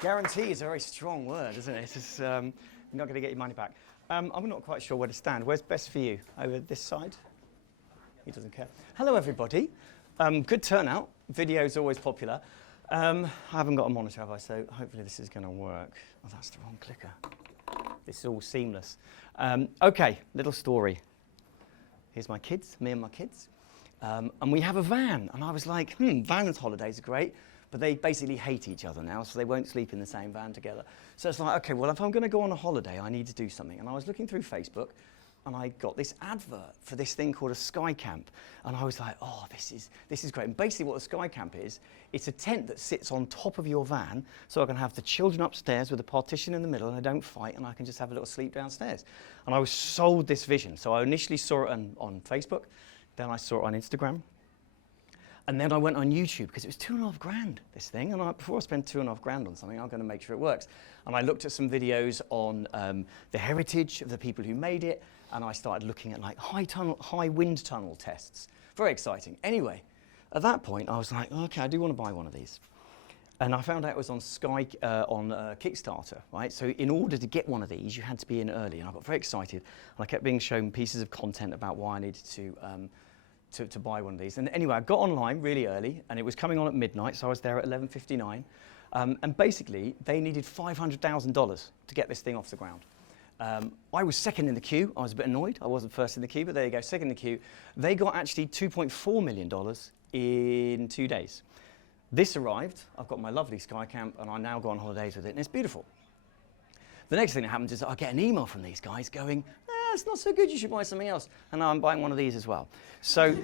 Guarantee is a very strong word, isn't it? It's you're not going to get your money back. I'm not quite sure where to stand. Where's best for you? Over this side? He doesn't care. Hello, everybody. Good turnout. Video's always popular. I haven't got a monitor, have I? So hopefully this is going to work. Oh, that's the wrong clicker. This is all seamless. OK, little story. Here's my kids, me and my kids. And we have a van. And I was like, van holidays are great. But they basically hate each other now, so they won't sleep in the same van together. So it's like, OK, well, if I'm going to go on a holiday, I need to do something. And I was looking through Facebook, and I got this advert for this thing called a Sky Camp. And I was like, oh, this is great. And basically what a Sky Camp is, it's a tent that sits on top of your van, so I can have the children upstairs with a partition in the middle, and they don't fight, and I can just have a little sleep downstairs. And I was sold this vision. So I initially saw it on Facebook, then I saw it on Instagram. And then I went on YouTube because it was $2,500, this thing. And before I spend $2,500 on something, I'm going to make sure it works. And I looked at some videos on the heritage of the people who made it. And I started looking at like high wind tunnel tests. Very exciting. Anyway, at that point, I was like, OK, I do want to buy one of these. And I found out it was on Kickstarter, right? So in order to get one of these, you had to be in early. And I got very excited. And I kept being shown pieces of content about why I needed to buy one of these. And anyway, I got online really early, and it was coming on at midnight, so I was there at 11:59. And basically, they needed $500,000 to get this thing off the ground. I was second in the queue. I was a bit annoyed. I wasn't first in the queue, but there you go, second in the queue. They got actually $2.4 million in 2 days. This arrived. I've got my lovely Sky Camp, and I now go on holidays with it, and it's beautiful. The next thing that happens is I get an email from these guys going, it's not so good, you should buy something else. And now I'm buying one of these as well. So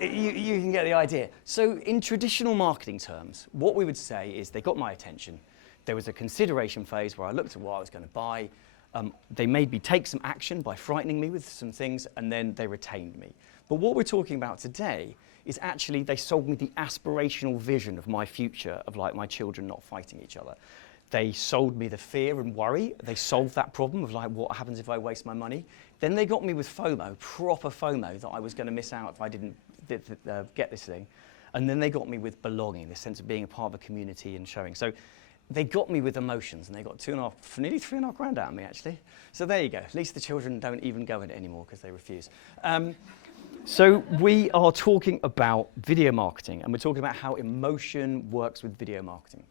you can get the idea. So in traditional marketing terms, what we would say is they got my attention. There was a consideration phase where I looked at what I was going to buy. They made me take some action by frightening me with some things, and then they retained me. But what we're talking about today is actually they sold me the aspirational vision of my future, of like my children not fighting each other. They sold me the fear and worry. They solved that problem of like, what happens if I waste my money? Then they got me with FOMO, proper FOMO, that I was going to miss out if I didn't get this thing. And then they got me with belonging, the sense of being a part of a community and showing. So they got me with emotions, and they got nearly $3,500 out of me, actually. So there you go. At least the children don't even go in it anymore because they refuse. So we are talking about video marketing, and we're talking about how emotion works with video marketing.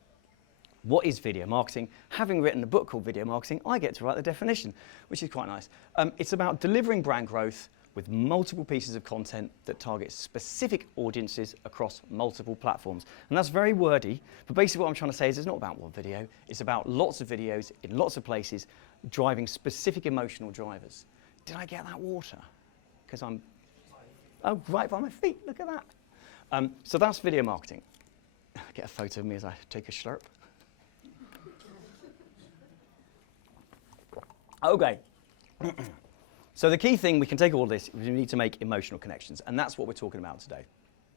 What is video marketing? Having written a book called Video Marketing, I get to write the definition, which is quite nice. It's about delivering brand growth with multiple pieces of content that target specific audiences across multiple platforms. And that's very wordy, but basically what I'm trying to say is it's not about one video. It's about lots of videos in lots of places driving specific emotional drivers. Did I get that water? Because I'm right by my feet. Look at that. So that's video marketing. Get a photo of me as I take a slurp. OK. So the key thing, we can take all this, we need to make emotional connections, and that's what we're talking about today.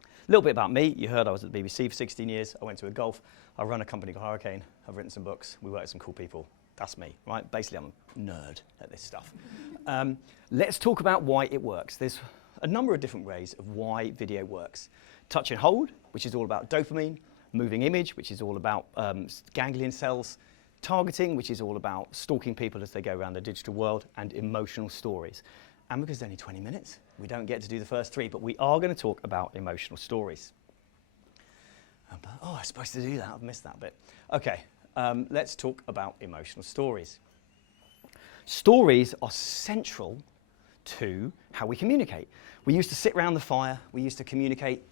A little bit about me. You heard I was at the BBC for 16 years. I went to a golf. I run a company called Hurricane. I've written some books. We work with some cool people. That's me, right? Basically, I'm a nerd at this stuff. Let's talk about why it works. There's a number of different ways of why video works. Touch and hold, which is all about dopamine. Moving image, which is all about ganglion cells. Targeting, which is all about stalking people as they go around the digital world, and emotional stories. And because it's only 20 minutes, we don't get to do the first three, but we are going to talk about emotional stories. Oh, I was supposed to do that. I've missed that bit. OK, let's talk about emotional stories. Stories are central to how we communicate. We used to sit around the fire. We used to communicate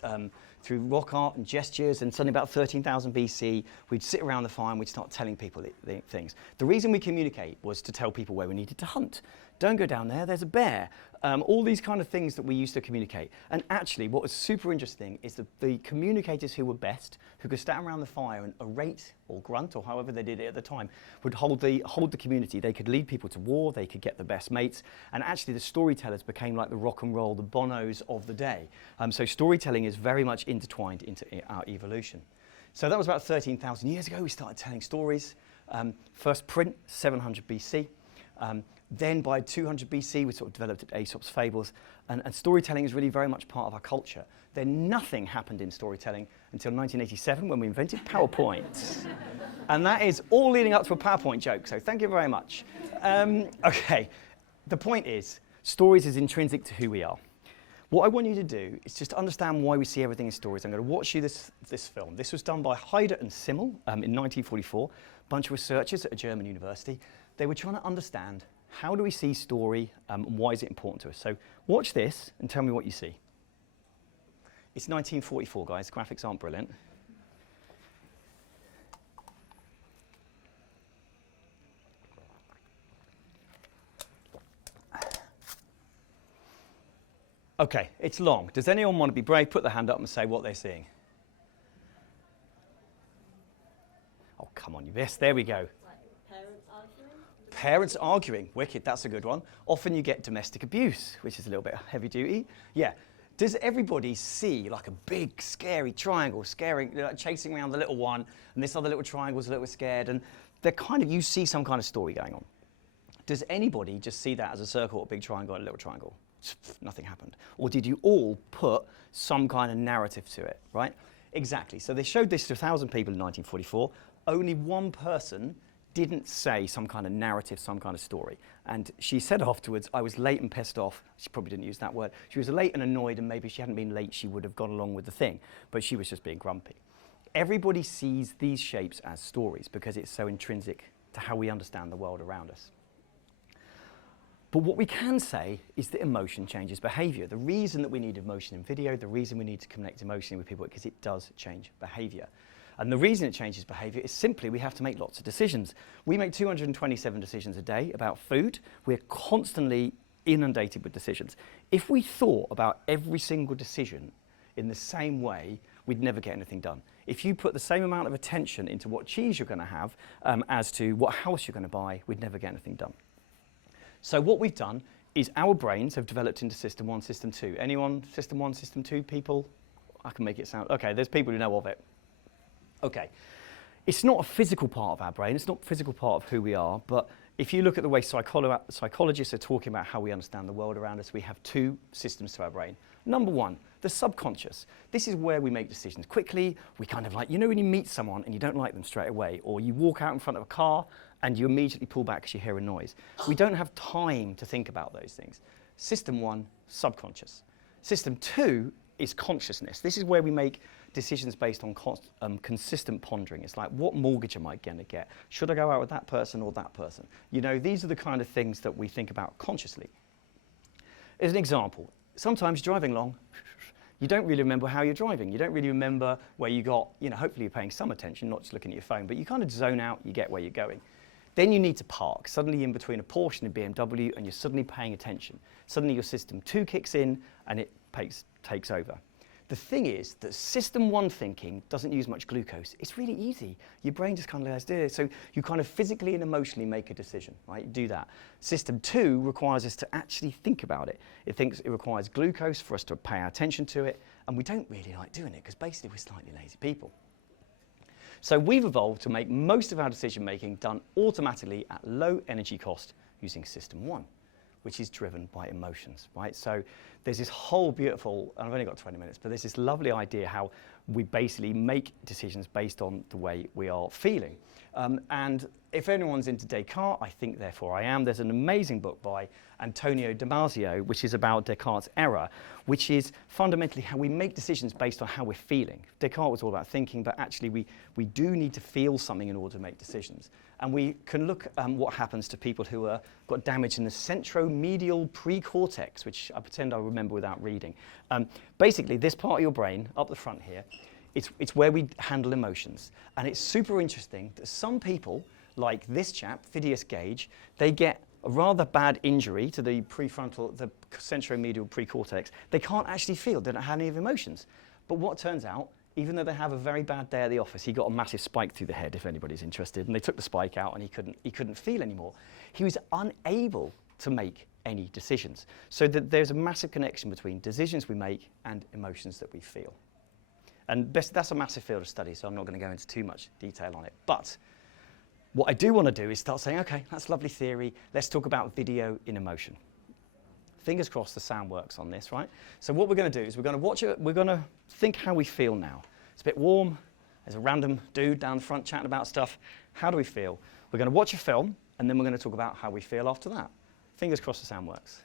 through rock art and gestures, and suddenly about 13,000 BC, we'd sit around the fire and we'd start telling people things. The reason we communicate was to tell people where we needed to hunt. Don't go down there, there's a bear. All these kind of things that we used to communicate. And actually, what was super interesting is that the communicators who were best, who could stand around the fire and orate or grunt, or however they did it at the time, would hold the community. They could lead people to war, they could get the best mates, and actually the storytellers became like the rock and roll, the Bonos of the day. So storytelling is very much intertwined into our evolution. So that was about 13,000 years ago. We started telling stories. First print, 700 BC. Then by 200 BC, we sort of developed Aesop's fables, and storytelling is really very much part of our culture. Then nothing happened in storytelling until 1987 when we invented PowerPoint. And that is all leading up to a PowerPoint joke, so thank you very much. Okay, the point is, stories is intrinsic to who we are. What I want you to do is just understand why we see everything in stories. I'm going to watch you this film. This was done by Heider and Simmel in 1944, a bunch of researchers at a German university. They were trying to understand how do we see story and why is it important to us. So watch this and tell me what you see. It's 1944, guys. Graphics aren't brilliant. Okay, it's long. Does anyone want to be brave? Put their hand up and say what they're seeing. Oh, come on, yes, there we go. Like parents arguing? Parents arguing, wicked, that's a good one. Often you get domestic abuse, which is a little bit heavy duty. Yeah. Does everybody see like a big, scary triangle, chasing around the little one, and this other little triangle's a little bit scared, and they're you see some kind of story going on. Does anybody just see that as a circle, a big triangle, and a little triangle? Nothing happened. Or did you all put some kind of narrative to it, right? Exactly. So they showed this to 1,000 people in 1944. Only one person didn't say some kind of narrative, some kind of story. And she said afterwards, I was late and pissed off. She probably didn't use that word. She was late and annoyed, and maybe if she hadn't been late, she would have gone along with the thing. But she was just being grumpy. Everybody sees these shapes as stories because it's so intrinsic to how we understand the world around us. But what we can say is that emotion changes behavior. The reason that we need emotion in video, the reason we need to connect emotionally with people, because it does change behavior. And the reason it changes behavior is simply we have to make lots of decisions. We make 227 decisions a day about food. We're constantly inundated with decisions. If we thought about every single decision in the same way, we'd never get anything done. If you put the same amount of attention into what cheese you're going to have as to what house you're going to buy, we'd never get anything done. So what we've done is our brains have developed into System 1, System 2. Anyone System 1, System 2 people? I can make it sound, okay, there's people who know of it. Okay, it's not a physical part of our brain, it's not a physical part of who we are, but if you look at the way psychologists are talking about how we understand the world around us, we have two systems to our brain. Number one, the subconscious. This is where we make decisions quickly. We kind of like, you know when you meet someone and you don't like them straight away, or you walk out in front of a car and you immediately pull back because you hear a noise. We don't have time to think about those things. System 1, subconscious. System 2 is consciousness. This is where we make decisions based on consistent pondering. It's like, what mortgage am I going to get? Should I go out with that person or that person? You know, these are the kind of things that we think about consciously. As an example, sometimes driving along, you don't really remember how you're driving. You don't really remember where you got, you know, hopefully you're paying some attention, not just looking at your phone, but you kind of zone out, you get where you're going. Then you need to park. Suddenly you're in between a Porsche and a BMW and you're suddenly paying attention. Suddenly your System 2 kicks in and it takes over. The thing is that System 1 thinking doesn't use much glucose. It's really easy. Your brain just kind of does it. So you kind of physically and emotionally make a decision, right? You do that. System 2 requires us to actually think about it. It requires glucose for us to pay our attention to it, and we don't really like doing it because basically we're slightly lazy people. So we've evolved to make most of our decision making done automatically at low energy cost using System 1, which is driven by emotions, right? So there's this whole beautiful, and I've only got 20 minutes, but there's this lovely idea how we basically make decisions based on the way we are feeling. And if anyone's into Descartes, I think therefore I am. There's an amazing book by Antonio Damasio, which is about Descartes' error, which is fundamentally how we make decisions based on how we're feeling. Descartes was all about thinking, but actually we do need to feel something in order to make decisions. And we can look at what happens to people who got damage in the centromedial precortex, which I pretend I remember without reading. Basically, this part of your brain, up the front here, it's where we handle emotions. And it's super interesting that some people, like this chap, Phidias Gage, they get a rather bad injury to the the centromedial precortex. They can't actually feel, they don't have any of emotions. But what turns out, even though they have a very bad day at the office, he got a massive spike through the head, if anybody's interested, and they took the spike out and he couldn't feel anymore. He was unable to make any decisions. So there's a massive connection between decisions we make and emotions that we feel. And that's a massive field of study, so I'm not going to go into too much detail on it. But what I do want to do is start saying, okay, that's lovely theory. Let's talk about video in emotion. Fingers crossed the sound works on this, right? So what we're going to do is we're going to watch it. We're going to think how we feel now. It's a bit warm, There's a random dude down the front chatting about stuff. How do we feel? We're going to watch a film, and then we're going to talk about how we feel after that. Fingers crossed the sound works.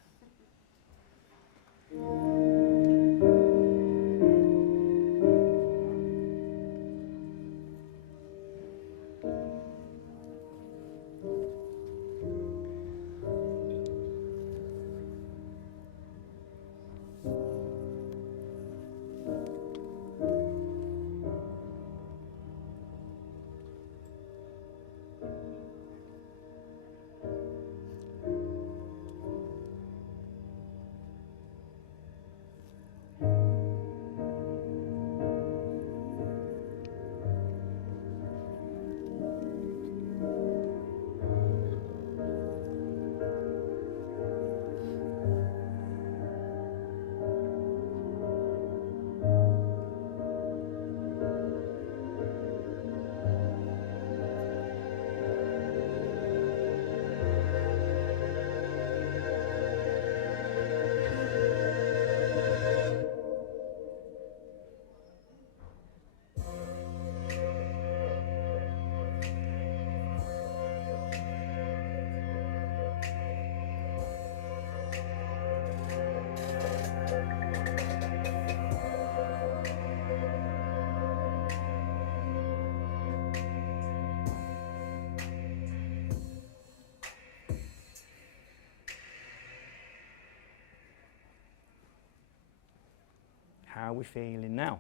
How are we feeling now?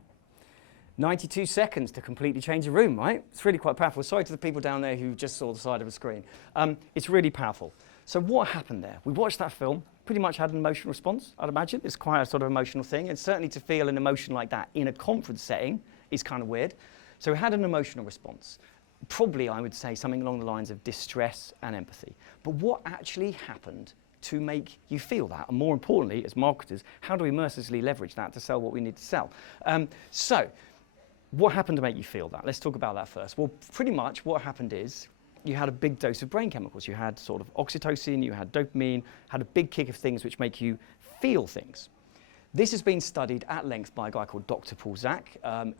92 seconds to completely change a room, right? It's really quite powerful. Sorry to the people down there who just saw the side of a screen. It's really powerful. So what happened there? We watched that film, pretty much had an emotional response, I'd imagine. It's quite a sort of emotional thing. And certainly to feel an emotion like that in a conference setting is kind of weird. So we had an emotional response. Probably, I would say, something along the lines of distress and empathy. But what actually happened to make you feel that? And more importantly, as marketers, how do we mercilessly leverage that to sell what we need to sell? So what happened to make you feel that? Let's talk about that first. Well, pretty much what happened is you had a big dose of brain chemicals. You had sort of oxytocin, you had dopamine, had a big kick of things which make you feel things. This has been studied at length by a guy called Dr. Paul Zak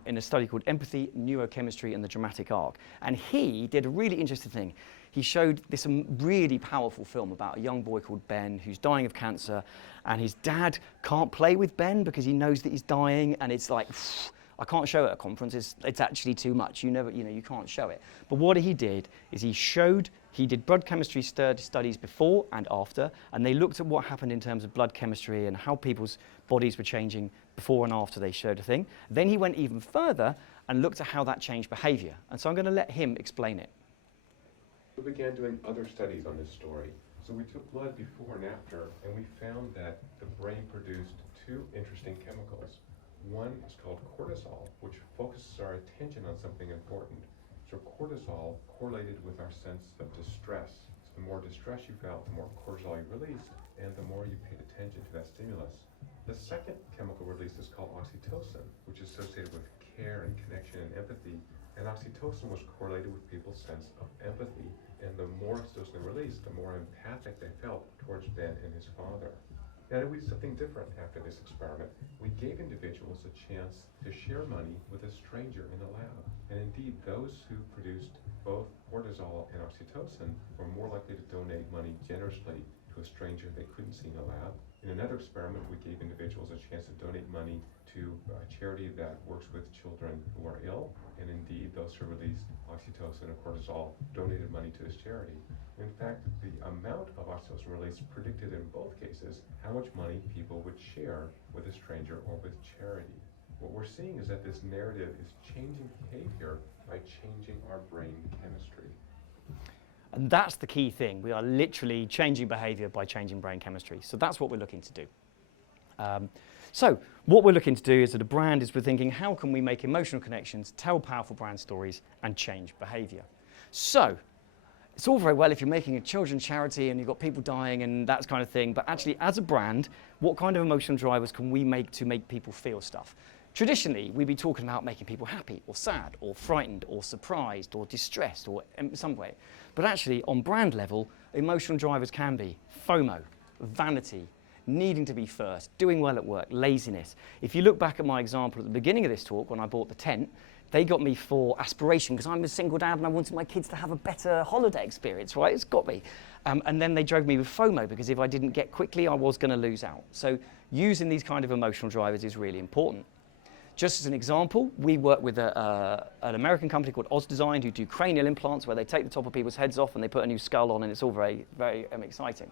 in a study called Empathy, Neurochemistry, and the Dramatic Arc. And he did a really interesting thing. He showed this really powerful film about a young boy called Ben who's dying of cancer, and his dad can't play with Ben because he knows that he's dying, and it's like, I can't show it at a conference, it's actually too much. You can't show it. But what he did is he did blood chemistry studies before and after, and they looked at what happened in terms of blood chemistry and how people's bodies were changing before and after they showed a thing. Then he went even further and looked at how that changed behavior. And so I'm going to let him explain it. We began doing other studies on this story. So we took blood before and after, and we found that the brain produced two interesting chemicals. One is called cortisol, which focuses our attention on something important. So cortisol correlated with our sense of distress. So the more distress you felt, the more cortisol you released, and the more you paid attention to that stimulus. The second chemical release is called oxytocin, which is associated with care and connection and empathy. And oxytocin was correlated with people's sense of empathy. And the more oxytocin they released, the more empathic they felt towards Ben and his father. Now we did something different after this experiment. We gave individuals a chance to share money with a stranger in the lab. And indeed, those who produced both cortisol and oxytocin were more likely to donate money generously to a stranger they couldn't see in the lab. In another experiment, we gave individuals a chance to donate money to a charity that works with children who are ill. And indeed, those who released oxytocin and cortisol donated money to this charity. In fact, the amount of oxytocin release predicted in both cases how much money people would share with a stranger or with charity. What we're seeing is that this narrative is changing behavior by changing our brain chemistry. And that's the key thing. We are literally changing behavior by changing brain chemistry. So that's what we're looking to do. So what we're looking to do is that a brand is we're thinking, how can we make emotional connections, tell powerful brand stories, and change behavior? So it's all very well if you're making a children's charity and you've got people dying and that kind of thing, but actually as a brand, what kind of emotional drivers can we make to make people feel stuff? Traditionally, we'd be talking about making people happy or sad or frightened or surprised or distressed or in some way. But actually, on brand level, emotional drivers can be FOMO, vanity, needing to be first, doing well at work, laziness. If you look back at my example at the beginning of this talk when I bought the tent, They got me for aspiration, because I'm a single dad and I wanted my kids to have a better holiday experience, right? It's got me. And then they drove me with FOMO, because if I didn't get quickly, I was going to lose out. So using these kind of emotional drivers is really important. Just as an example, we work with an American company called Oz Design, who do cranial implants, where they take the top of people's heads off and they put a new skull on, and it's all very, very exciting.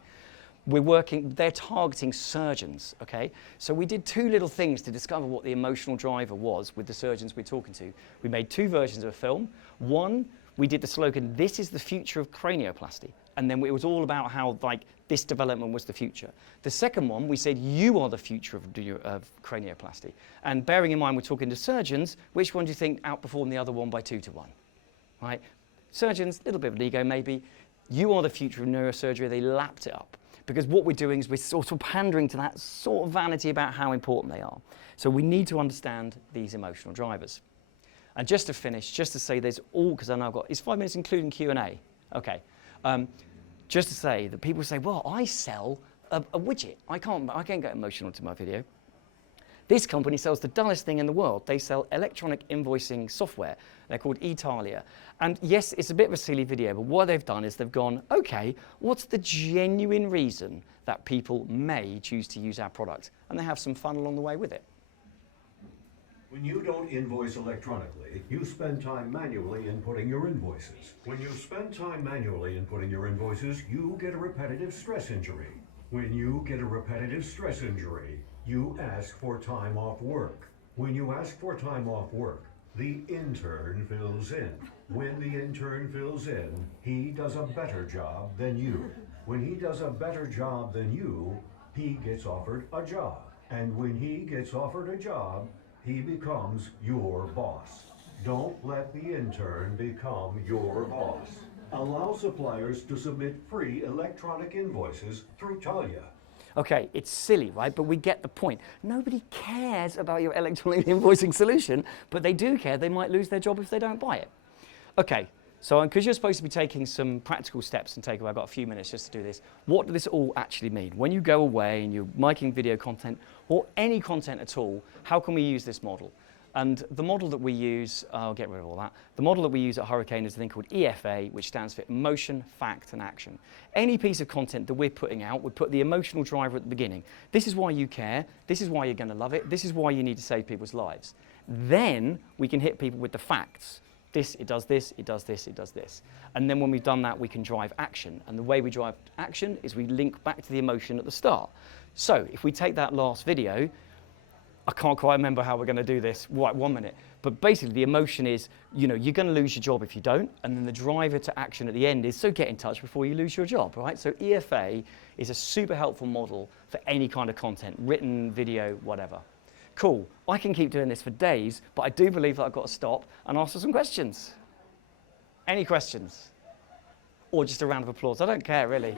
They're targeting surgeons, okay? So we did 2 little things to discover what the emotional driver was with the surgeons we're talking to. We made 2 versions of a film. One, we did the slogan, "This is the future of cranioplasty." And then it was all about how, like, this development was the future. The second one, we said, "You are the future of cranioplasty." And bearing in mind we're talking to surgeons, which one do you think outperformed the other one by 2 to 1? Right? Surgeons, a little bit of an ego maybe. You are the future of neurosurgery. They lapped it up. Because what we're doing is we're sort of pandering to that sort of vanity about how important they are. So we need to understand these emotional drivers. And just to finish, just to say there's all, because I know I've got, it's 5 minutes including Q&A. Okay. Just to say that people say, well, I sell a widget. I can't get emotional to my video. This company sells the dullest thing in the world. They sell electronic invoicing software. They're called Italia. And yes, it's a bit of a silly video, but what they've done is they've gone, okay, what's the genuine reason that people may choose to use our product? And they have some fun along the way with it. When you don't invoice electronically, you spend time manually inputting your invoices. When you spend time manually inputting your invoices, you get a repetitive stress injury. When you get a repetitive stress injury, you ask for time off work. When you ask for time off work, the intern fills in. When the intern fills in, he does a better job than you. When he does a better job than you, he gets offered a job. And when he gets offered a job, he becomes your boss. Don't let the intern become your boss. Allow suppliers to submit free electronic invoices through Talia. Okay, it's silly, right? But we get the point. Nobody cares about your electronic invoicing solution, but they do care. They might lose their job if they don't buy it. Okay, so because you're supposed to be taking some practical steps and take away, I've got a few minutes just to do this. What does this all actually mean? When you go away and you're making video content or any content at all, how can we use this model? And the model that we use, I'll get rid of all that. The model that we use at Hurricane is a thing called EFA, which stands for emotion, fact, and action. Any piece of content that we're putting out, we put the emotional driver at the beginning. This is why you care. This is why you're going to love it. This is why you need to save people's lives. Then we can hit people with the facts. This, it does this, it does this, it does this. And then when we've done that, we can drive action. And the way we drive action is we link back to the emotion at the start. So if we take that last video, I can't quite remember how we're going to do this. Right, 1 minute. But basically, the emotion is, you know, you're going to lose your job if you don't. And then the driver to action at the end is, so get in touch before you lose your job, right? So EFA is a super helpful model for any kind of content, written, video, whatever. Cool. I can keep doing this for days, but I do believe that I've got to stop and answer some questions. Any questions? Or just a round of applause. I don't care, really.